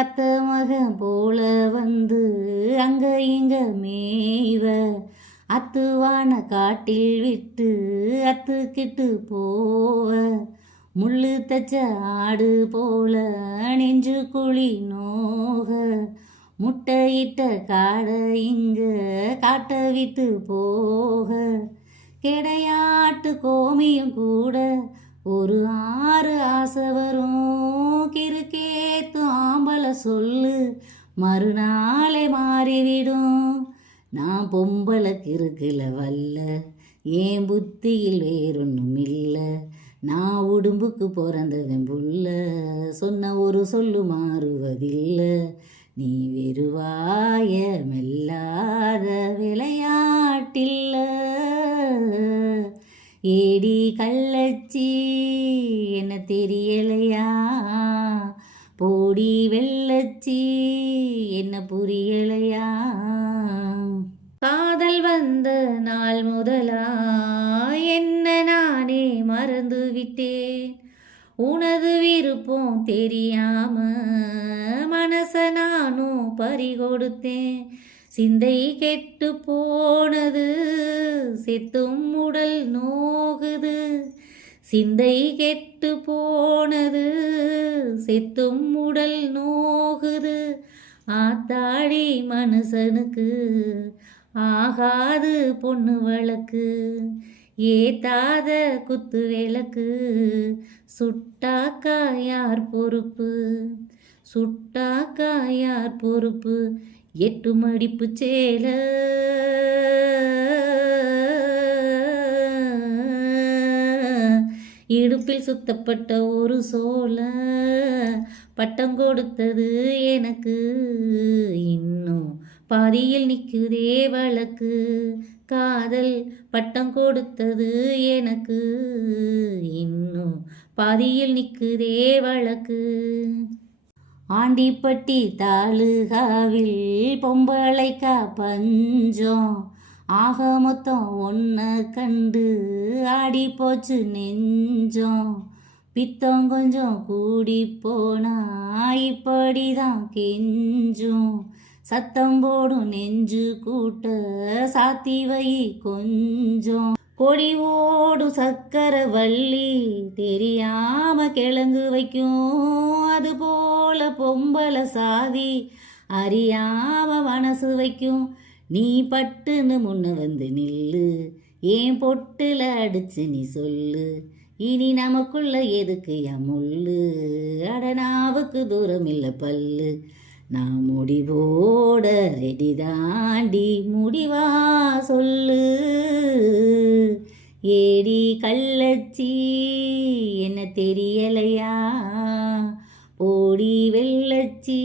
அத்த மகன் போல வந்து அங்க இங்க மேய்வ அத்துவான காட்டில் விட்டு அத்துக்கிட்டு போவ முள்ளு தச்ச ஆடு போல நெஞ்சு குழி நோக முட்டையிட்ட காடை இங்க காட்ட விட்டு போக கிடையாட்டு கோமியும் கூட ஒரு 6 ஆசை வரும் கிறுக்கேத்து ஆம்பளை சொல்லு மறுநாளே மாறிவிடும். நான் பொம்பளை கிறுக்கில் வல்ல ஏன் புத்தியில் வேறொன்னும் இல்லை. நான் உடும்புக்கு பிறந்தவன் புள்ள சொன்ன ஒரு சொல்லு மாறுவதில்லை. நீ வெறுவாய மெல்லாத விளையாட்டில்ல ஏடி கள்ளச்சி என்ன தெரியலையா போடி வெள்ளச்சி என்ன புரியலையா. காதல் வந்த நாள் முதலா என்ன நானே மறந்து விட்டேன். உனது விருப்பம் தெரியாம மனச நானும் பறிகொடுத்தேன். சிந்தை கெட்டு போனது செத்தும் உடல் நோகுது. சிந்தை கெட்டு போனது செத்தும் உடல் நோகுது. ஆத்தாடி மனுஷனுக்கு ஆகாது பொண்ணு வழக்கு. ஏத்தாத குத்து விளக்கு சுட்டாக்கா யார் பொறுப்பு. சுட்டாக்கா யார் பொறுப்பு. 8 மடிப்பு சேல இடுப்பில் சுத்தப்பட்ட ஒரு சோல பட்டம் கொடுத்தது எனக்கு. இன்னும் பாதியில் நிற்குதே வழக்கு. காதல் பட்டம் கொடுத்தது எனக்கு. இன்னும் பாதியில் நிற்குதே வழக்கு. ஆண்டிப்பட்டி தாலுகாவில் பொம்பளைக்கா பஞ்சம். ஆக மொத்தம் ஒன்றை கண்டு ஆடி போச்சு நெஞ்சம். பித்தம் கொஞ்சம் கூடி போனா இப்படிதான் கெஞ்சும். சத்தம் போடும் நெஞ்சு கூட்ட சாத்தி வை கொஞ்சம். கொடி ஓடும் சக்கர வள்ளி தெரியாம கிழங்கு வைக்கும். அது போல பொம்பளை சாதி அறியாம மனசு வைக்கும். நீ பட்டுன்னு முன்ன வந்து நில்லு ஏன் பொட்டுல அடிச்சு நீ சொல்லு. இனி நமக்குள்ள எதுக்கு முள்ளு. அடனாவுக்கு தூரம் இல்லை பல்லு. நான் முடிவோட ரெடி தாண்டி முடிவா சொல்லு. ஏடி கள்ளச்சி என்ன தெரியலையா போடி வெள்ளச்சி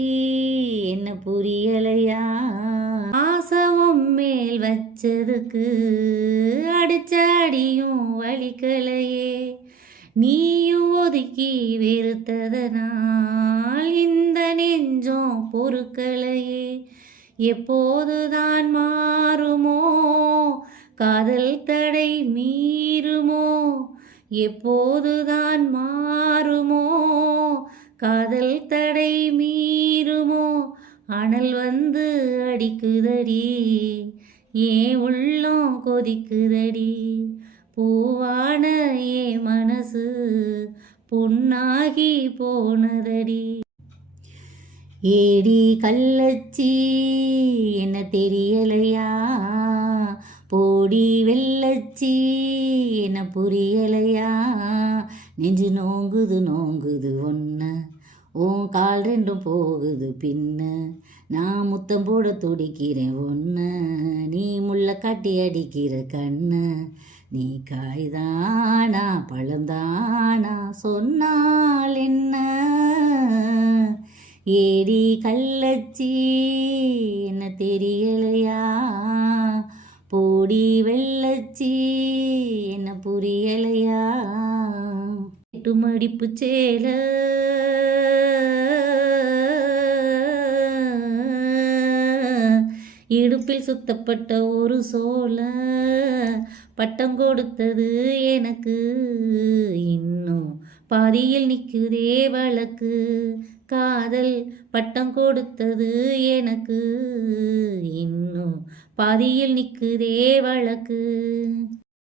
என்ன புரியலையா. ஆசவம் மேல் வச்சதுக்கு அடிச்ச அடியும் வலிக்கலையே. நீயும் ஒதுக்கி வெறுத்ததனால் இந்த நெஞ்சம் பொறுக்கலையே. எப்போதுதான் மாறுமோ காதல் தடை மீறுமோ. எப்போதுதான் மாறுமோ காதல் தடை மீறுமோ. அனல் வந்து அடிக்குதடி ஏன் உள்ளம் கொதிக்குதடி. பூவான ஏ மனசு பொன்னாகி போனதடி. ஏடி கள்ளச்சி என்ன தெரியலையா போடி வெள்ளச்சி என்ன புரியலையா. நெஞ்சு நோங்குது நோங்குது ஒன்ன உன் கால் ரெண்டும் போகுது பின்ன. நான் முத்தம் போட துடிக்கிறேன் ஒன்ன நீ முள்ள காட்டி அடிக்கிற கண்ண. நீ காய்தானா பழந்தானா சொன்னால் என்ன. ஏடி கள்ளச்சி என்ன தெரியலையா போடி வெள்ளச்சி என்ன புரியலையா. 8 மடிப்பு சேல இடுப்பில் சுத்தப்பட்ட ஒரு சோல பட்டம் கொடுத்தது எனக்கு. இன்னும் பாதியில் நிற்குதே வழக்கு. காதல் பட்டம் கொடுத்தது எனக்கு இன்னும் பாதியில் நிக்குதே வழக்கு.